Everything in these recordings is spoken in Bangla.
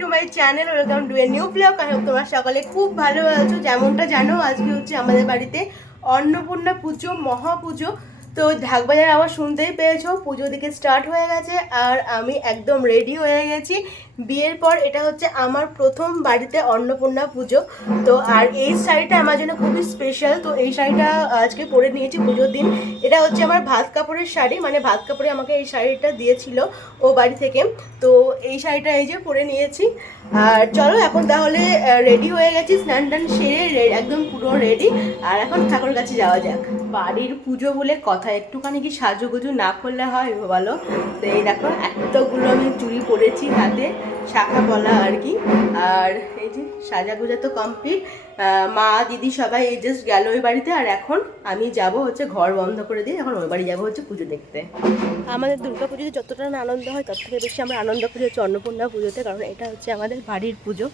To my channel, welcome to a new blog. I hope তোমরা সকালে খুব ভালো আছো। যেমনটা জানো আজকে হচ্ছে আমাদের বাড়িতে অন্নপূর্ণা পুজো, মহাপুজো। তো ঢাকবাজার আবার শুনতেই পেয়েছো, পুজো দিকে স্টার্ট হয়ে গেছে আর আমি একদম রেডি হয়ে গেছি। বিয়ের পর এটা হচ্ছে আমার প্রথম বাড়িতে অন্নপূর্ণা পুজো। তো আর এই শাড়িটা আমার জন্য খুবই স্পেশাল। তো এই শাড়িটা আজকে পরে নিয়েছি পুজোর দিন। এটা হচ্ছে আমার ভাত কাপড়ের শাড়ি, মানে ভাত কাপড়ে আমাকে এই শাড়িটা দিয়েছিল ও বাড়ি থেকে। তো এই শাড়িটা এই যে পরে নিয়েছি। আর চলো এখন তাহলে রেডি হয়ে গেছি, স্নান টান সেরে একদম পুরো রেডি। আর এখন ঠাকুর কাছে যাওয়া যাক। বাড়ির পুজো বলে কথা, একটুখানি কি সাজুগুজু না করলে হয় বলো? তো এই দেখো এতগুলো আমি চুড়ি পরেছি হাতে, শাখা বলা আর কি। আর এই যে সাজাগুজা তো কমপ্লিট। মা দিদি সবাই এই জাস্ট গেল ওই বাড়িতে। আর এখন আমি যাব হচ্ছে ঘর বন্ধ করে দিয়ে, এখন ওই বাড়ি যাবো হচ্ছে পুজো দেখতে। আমাদের দুর্গা পুজোতে যতটা না আনন্দ হয় তার থেকে বেশি আমরা আনন্দ করি হচ্ছে অন্নপূর্ণা পুজোতে, কারণ এটা হচ্ছে আমাদের বাড়ির পুজো।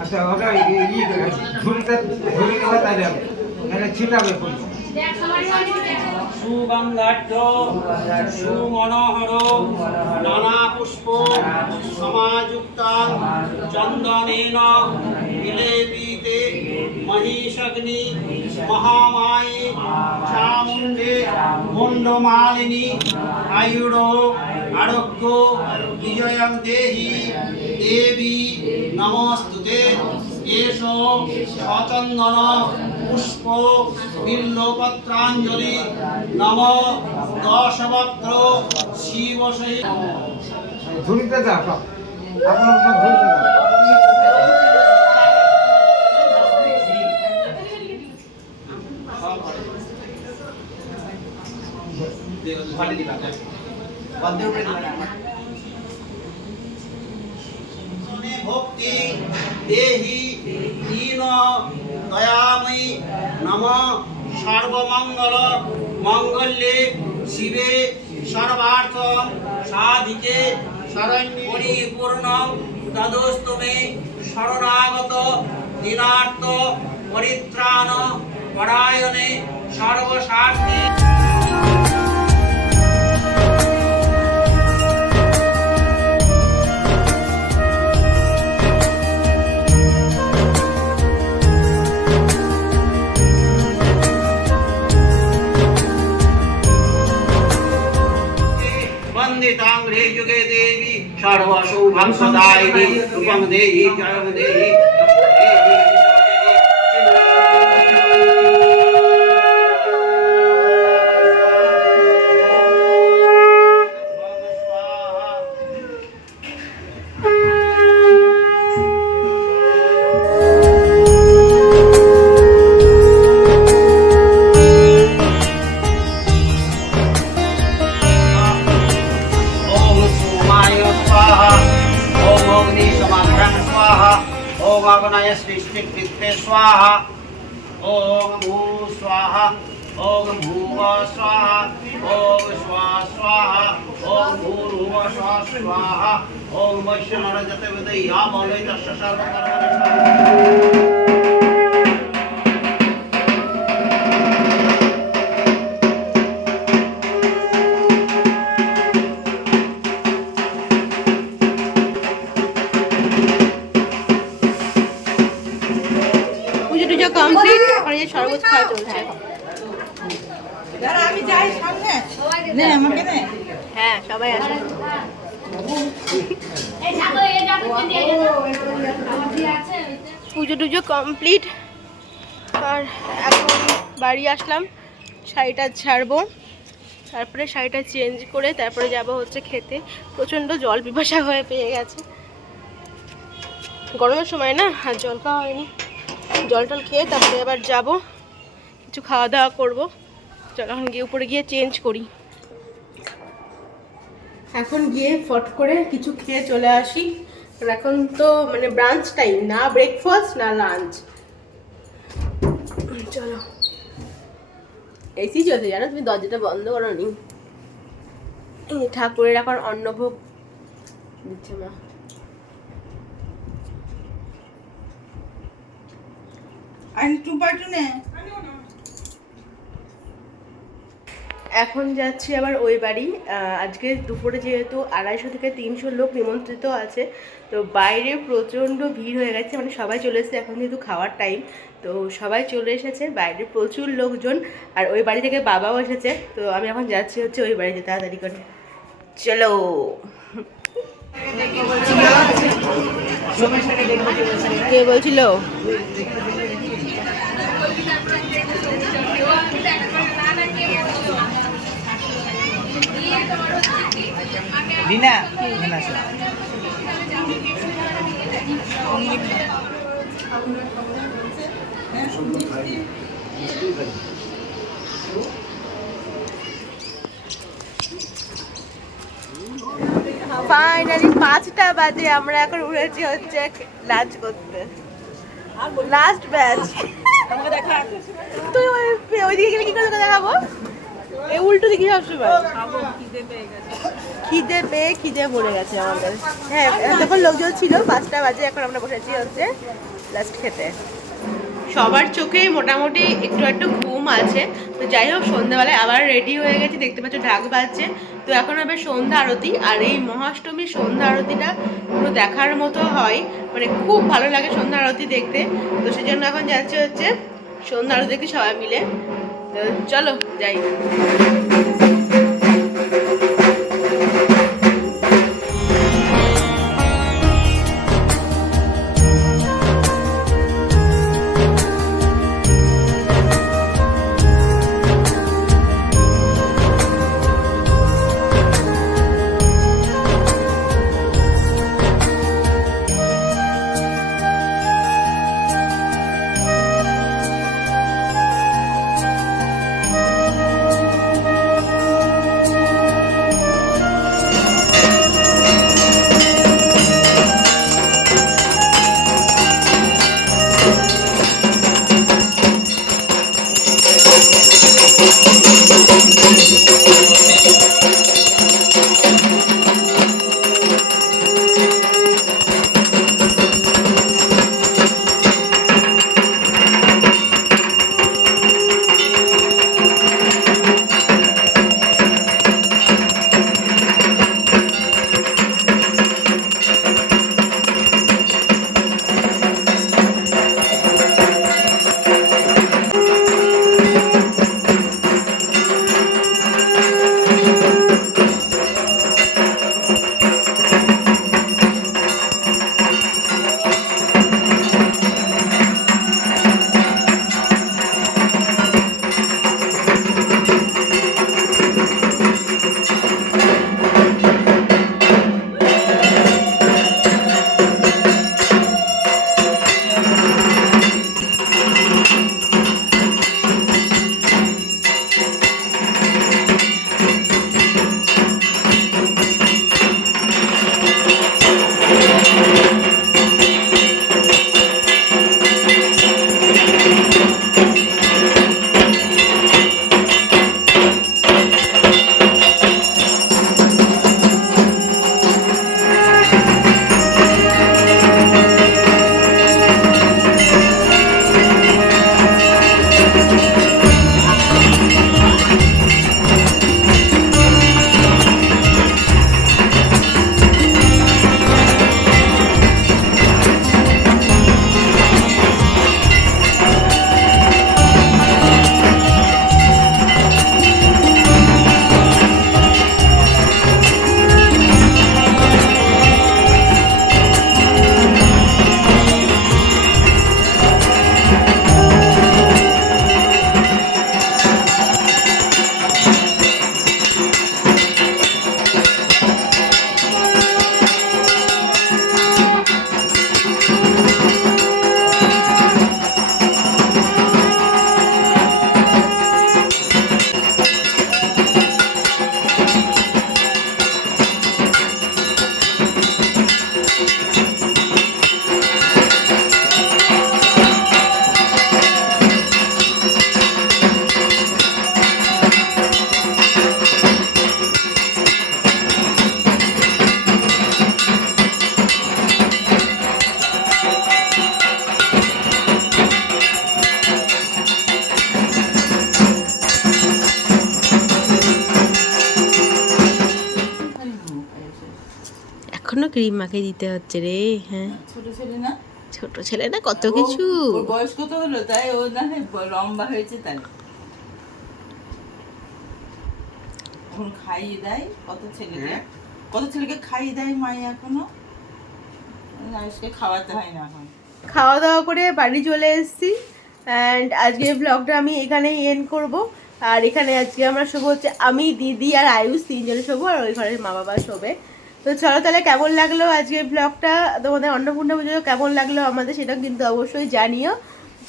আচ্ছা ওটা ঝুড়িতে বাতাই যাবে ছিটাবে সুগন্ধাঢ্য সুমনোহর নানা পুষ্প সমাযুক্ত চন্দনেন বিলেপিতে মহিষগ্নি মহামায়ে চামুণ্ডে মুণ্ডমালিনী আয়ুর আরোগ্য বিজয়ং দেহি দেবী নমস্তুতে এষ সচন্দন পুষ্প বিল্লপত্রাঞ্জলি নম দশবক্ত্র শিব সহিত ঝুড়িতে দাও সব আপনার সব ঝুড়িতে দাও ভক্তি দেহি দীন দয়াময়ী নম সর্বমঙ্গল মঙ্গলে শিবে সর্বার্থ সাধিকে শরণ্যে পরিপূর্ণ তদস্তমে শরণাগত দীনার্থ পরিত্রাণ পরায়ণে সর্বস্বার্থে वंदितां ह्री युगे देवी सर्वशुभं सदायिनी रूपं देहि जयं देहि ओम अग्नय सृष्टि स्वाहा ओम भू स्वाहा ओम भूव स्वाहा ओम स्वा स्वाहा ओम भूर्भुव स्वाहा ओम वैश्वनर जते विदया बोले तस्य सर्वकर्मणि কমপ্লিট আর এই শরবত খাওয়া চলছে আমি যাই সামনে নে আমাকে নে হ্যাঁ সবাই আসে পুজো টুজো কমপ্লিট আর এখন বাড়ি আসলাম শাড়িটা ছাড়বো তারপরে শাড়িটা চেঞ্জ করে তারপরে যাব হচ্ছে খেতে প্রচণ্ড জল পিপাসা হয়ে পেয়ে গেছে গরমের সময় না আর জল খাওয়া হয়নি জল টল খেয়ে তারপরে আবার যাব কিছু খাওয়া দাওয়া করবো চল এখন গিয়ে উপরে গিয়ে চেঞ্জ করি এখন গিয়ে ফট করে কিছু খেয়ে চলে আসি এখন তো মানে ব্রাঞ্চ টাইম না ব্রেকফাস্ট না লাঞ্চ চলো এসি চলছে জানো তুমি দরজাটা বন্ধ করো নি ঠাকুরের এখন অন্নভোগ দিচ্ছে মা এখন যাচ্ছি আবার ওই বাড়ি আজকে দুপুরে যেহেতু 250 থেকে 300 লোক নিমন্ত্রিত আছে তো বাইরে প্রচণ্ড ভিড় হয়ে গেছে মানে সবাই চলে এসেছে এখন যেহেতু খাওয়ার টাইম তো সবাই চলে এসেছে বাইরে প্রচুর লোকজন আর ওই বাড়ি থেকে বাবাও এসেছে তো আমি এখন যাচ্ছি হচ্ছে ওই বাড়িতে তাড়াতাড়ি করে চলো কে বলছিল রিনা ফাইনালি 5টা বাজে, আমরা এখন উঠেছি হচ্ছে লাঞ্চ করতে। Last batch. তুই ওইদিকে গেলে কি করে তোকে দেখাবো? এই উল্টো দিকে সবসময় খিদে পড়ে গেছে আমাদের। হ্যাঁ, তখন লোকজন ছিল, 5টা বাজে, এখন আমরা বসেছি হচ্ছে লাস্ট খেতে। সবার চোখে মোটামুটি একটু একটু ঘুম আছে। তো যাই হোক, সন্ধ্যাবেলায় আবার রেডি হয়ে গেছি, দেখতে পাচ্ছ ঢাক বাজছে। তো এখন হবে সন্ধ্যা আরতি, আর এই মহাষ্টমীর সন্ধ্যা আরতিটা পুরো দেখার মতো হয়, মানে খুব ভালো লাগে সন্ধ্যা আরতি দেখতে। তো সেই জন্য এখন যাচ্ছে হচ্ছে সন্ধ্যা আরতি দেখতে সবাই মিলে। তো চলো যাই। এখনো ক্রিম মাখিয়ে দিতে হচ্ছে রে। হ্যাঁ, ছোট ছেলে না, ছোট ছেলে না, কত কিছু। ওর বয়স কত হলো তাই ও না লম্বা হয়েছে তাই। এখন খাইয়ে দেয় কত ছেলেকে খাইয়ে দেয় মায়ে এখনো, আজকে খাওয়াতে হয় না এখন। খাওয়া দাওয়া করে বাড়ি চলে এসেছি, অ্যান্ড আজকে ব্লগটা আমি এখানেই এন্ড করব। আর এখানে আজকে আমরা শোবো হচ্ছে আমি, দিদি আর আয়ুষ, তিনজনে শোবো, আর ওই ঘরের মা বাবা শোবে। তো চলো তাহলে, কেমন লাগলো আজকে ব্লগটা তোমাদের, অন্নপূর্ণা পুজো কেমন লাগলো আমাদের, সেটা কিন্তু অবশ্যই জানিও।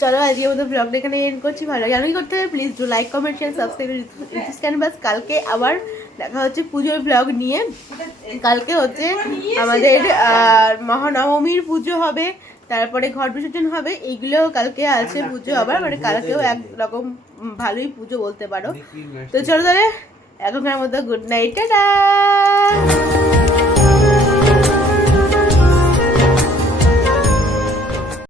চলো আজকের মতো ব্লগটা এখানে এন্ড করছি। ভালো লাগে জানোই করতে হবে, please do like comment share subscribe বাস। কালকে আবার দেখা হচ্ছে পুজোর ব্লগ নিয়ে। কালকে হচ্ছে আমাদের মহানবমীর পুজো হবে, তারপরে ঘট বিসর্জন হবে, এইগুলো কালকে আছে পুজো আবার, মানে কালকেও একরকম ভালোই পুজো বলতে পারো। তো চলো তাহলে এখনকার মতো গুড নাইট, টাটা।